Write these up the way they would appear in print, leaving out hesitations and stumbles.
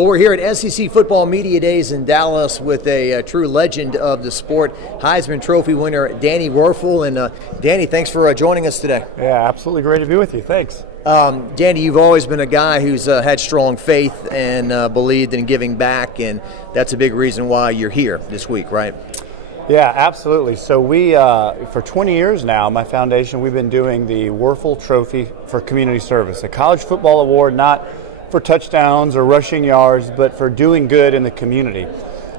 Well, we're here at SEC Football Media Days in Dallas with a true legend of the sport, Heisman Trophy winner Danny Wuerffel. And Danny, thanks for joining us today. Yeah, absolutely great to be with you. Thanks. Danny, you've always been a guy who's had strong faith and believed in giving back, and that's a big reason why you're here this week, right? Yeah, absolutely. So we, for 20 years now, my foundation, we've been doing the Wuerffel Trophy for Community Service, a college football award, not for touchdowns or rushing yards, but for doing good in the community.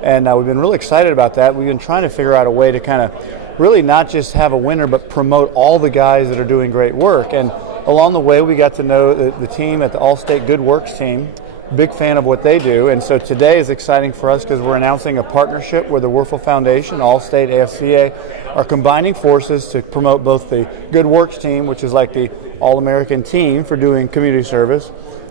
And we've been really excited about that. We've been trying to figure out a way to kind of really not just have a winner, but promote all the guys that are doing great work. And along the way, we got to know the team at the All-State Good Works team. Big fan of what they do. And so today is exciting for us because we're announcing a partnership where the Wuerffel Foundation, All-State, AFCA, are combining forces to promote both the Good Works team, which is like the All-American team for doing community service,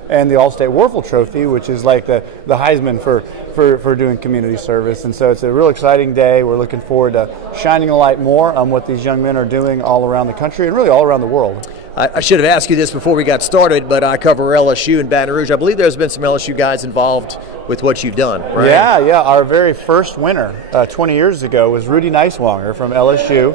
and the All-State Wuerffel Trophy, which is like the Heisman for doing community service. And so it's a real exciting day. We're looking forward to shining a light more on what these young men are doing all around the country and really all around the world. I should have asked you this before we got started, but I cover LSU and Baton Rouge. I believe there's been some LSU guys involved with what you've done, right? Yeah. Our very first winner 20 years ago was Rudy Nicewanger from LSU.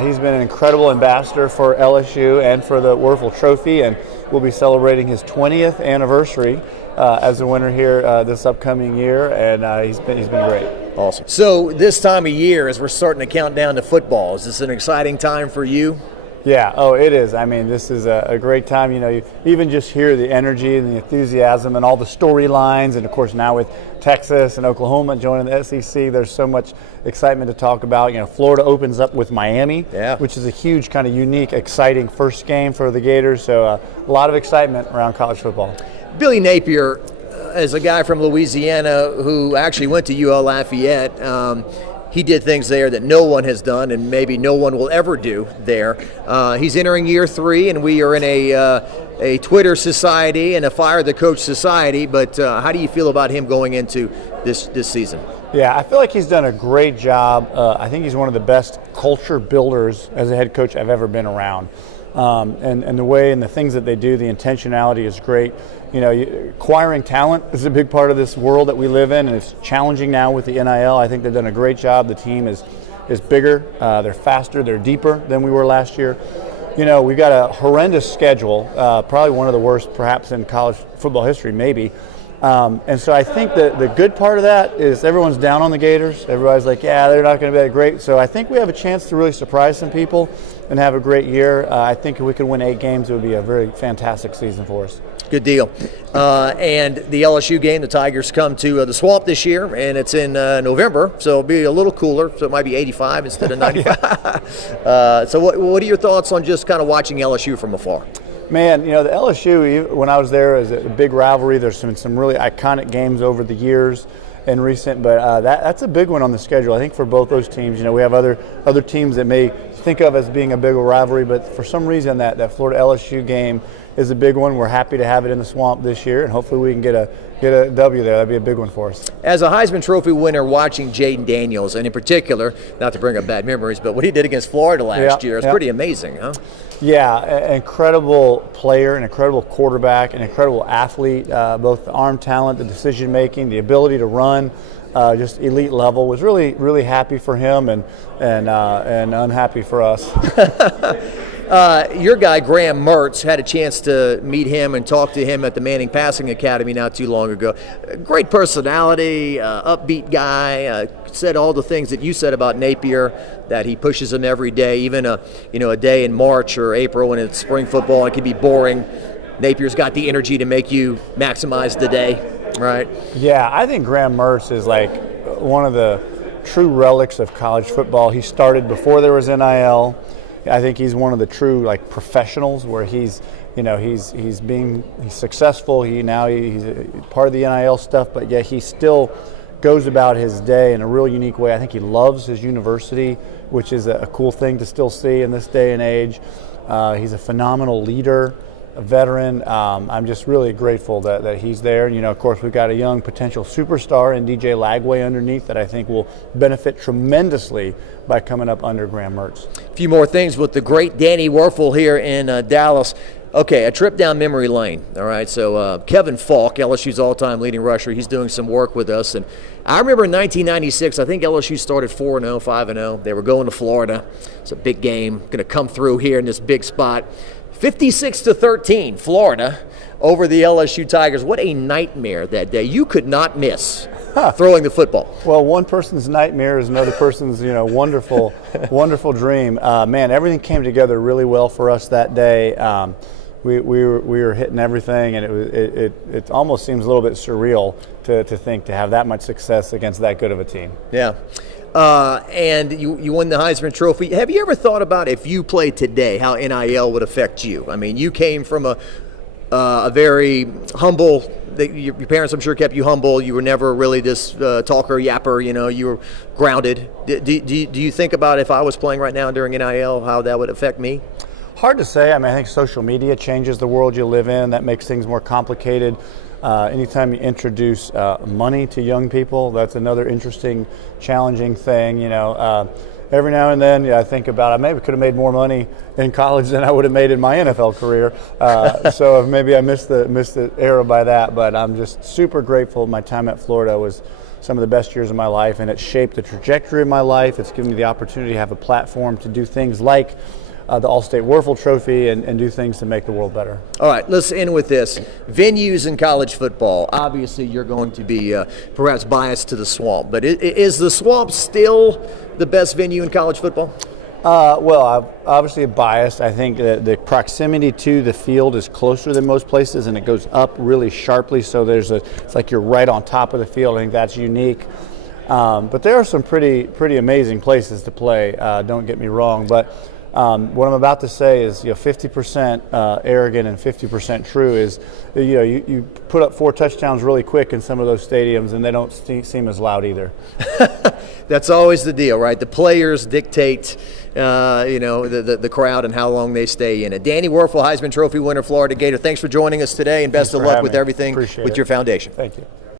He's been an incredible ambassador for LSU and for the Wuerffel Trophy, and we'll be celebrating his 20th anniversary as a winner here this upcoming year, and he's been great. Awesome. So this time of year, as we're starting to count down to football, is this an exciting time for you? Yeah, it is. I mean, this is a great time. You know, you even just hear the energy and the enthusiasm and all the storylines, and of course now with Texas and Oklahoma joining the SEC, there's so much excitement to talk about. You know, Florida opens up with Miami, which is a huge, kind of unique, exciting first game for the Gators. So a lot of excitement around college football. Billy Napier, as a guy from Louisiana who actually went to UL Lafayette, he did things there that no one has done and maybe no one will ever do there. He's entering year 3, and we are in a Twitter society and a Fire the Coach society, but how do you feel about him going into this season? Yeah, I feel like he's done a great job. I think he's one of the best culture builders as a head coach I've ever been around. And the way and the things that they do, the intentionality is great. You know, acquiring talent is a big part of this world that we live in, and it's challenging now with the NIL. I think they've done a great job. The team is bigger, they're faster, they're deeper than we were last year. You know, we've got a horrendous schedule, probably one of the worst perhaps in college football history, maybe. And so I think that the good part of that is everyone's down on the Gators. Everybody's like, yeah, they're not going to be that great. So I think we have a chance to really surprise some people and have a great year. I think if we could win 8 games, it would be a very fantastic season for us. Good deal. And the LSU game, the Tigers come to the Swamp this year, and it's in November, so it'll be a little cooler, so it might be 85 instead of 95. So what are your thoughts on just kind of watching LSU from afar? Man, you know, the LSU, when I was there, is a big rivalry. There's some really iconic games over the years and recent, but that's a big one on the schedule, I think, for both those teams. You know, we have other teams that may think of as being a big rivalry, but for some reason that Florida LSU game is a big one. We're happy to have it in the Swamp this year, and hopefully we can get a W there. That'd be a big one for us. As a Heisman Trophy winner, watching Jaden Daniels, and in particular, not to bring up bad memories, but what he did against Florida last year is pretty amazing, huh? Yeah, an incredible player, an incredible quarterback, an incredible athlete, both the arm talent, the decision making, the ability to run, just elite level. Was really, really happy for him and unhappy for us. Your guy, Graham Mertz, had a chance to meet him and talk to him at the Manning Passing Academy not too long ago. Great personality, upbeat guy, said all the things that you said about Napier, that he pushes him every day, even a day in March or April when it's spring football, it can be boring. Napier's got the energy to make you maximize the day, right? Yeah, I think Graham Mertz is like one of the true relics of college football. He started before there was NIL. I think he's one of the true professionals where he's successful. He's part of the NIL stuff, but yet he still goes about his day in a real unique way. I think he loves his university, which is a cool thing to still see in this day and age. He's a phenomenal leader, a veteran. I'm just really grateful that he's there. And, of course, we've got a young potential superstar in DJ Lagway underneath that I think will benefit tremendously by coming up under Graham Mertz. A few more things with the great Danny Wuerffel here in Dallas. Okay, a trip down memory lane. All right, so Kevin Falk, LSU's all-time leading rusher, he's doing some work with us. And I remember in 1996, I think LSU started 4-0, 5-0. They were going to Florida. It's a big game, going to come through here in this big spot. 56-13, Florida over the LSU Tigers. What a nightmare that day. You could not miss throwing the football. Well, one person's nightmare is another person's, wonderful, wonderful dream. Man, everything came together really well for us that day. We were hitting everything, and it almost seems a little bit surreal to think to have that much success against that good of a team. Yeah. And you won the Heisman Trophy. Have you ever thought about if you played today, how NIL would affect you? I mean, you came from a very humble. Your parents, I'm sure, kept you humble. You were never really this talker, yapper. You were grounded. Do you think about if I was playing right now during NIL, how that would affect me? Hard to say. I mean, I think social media changes the world you live in. That makes things more complicated. Anytime you introduce money to young people, that's another interesting, challenging thing. Every now and then, I think about I maybe could have made more money in college than I would have made in my NFL career. So maybe I missed the era by that. But I'm just super grateful. My time at Florida was some of the best years of my life, and it shaped the trajectory of my life. It's given me the opportunity to have a platform to do things like the All-State Wuerffel Trophy and do things to make the world better. All right, let's end with this. Venues in college football. Obviously, you're going to be perhaps biased to the Swamp, but is the Swamp still the best venue in college football? Well, I'm obviously biased. I think that the proximity to the field is closer than most places, and it goes up really sharply, so it's like you're right on top of the field. I think that's unique. But there are some pretty amazing places to play, don't get me wrong, but what I'm about to say is, 50% arrogant and 50% true is, you put up 4 touchdowns really quick in some of those stadiums, and they don't seem as loud either. That's always the deal, right? The players dictate, the crowd and how long they stay in it. Danny Wuerffel, Heisman Trophy winner, Florida Gator. Thanks for joining us today, and best of luck with everything with your foundation. Thank you.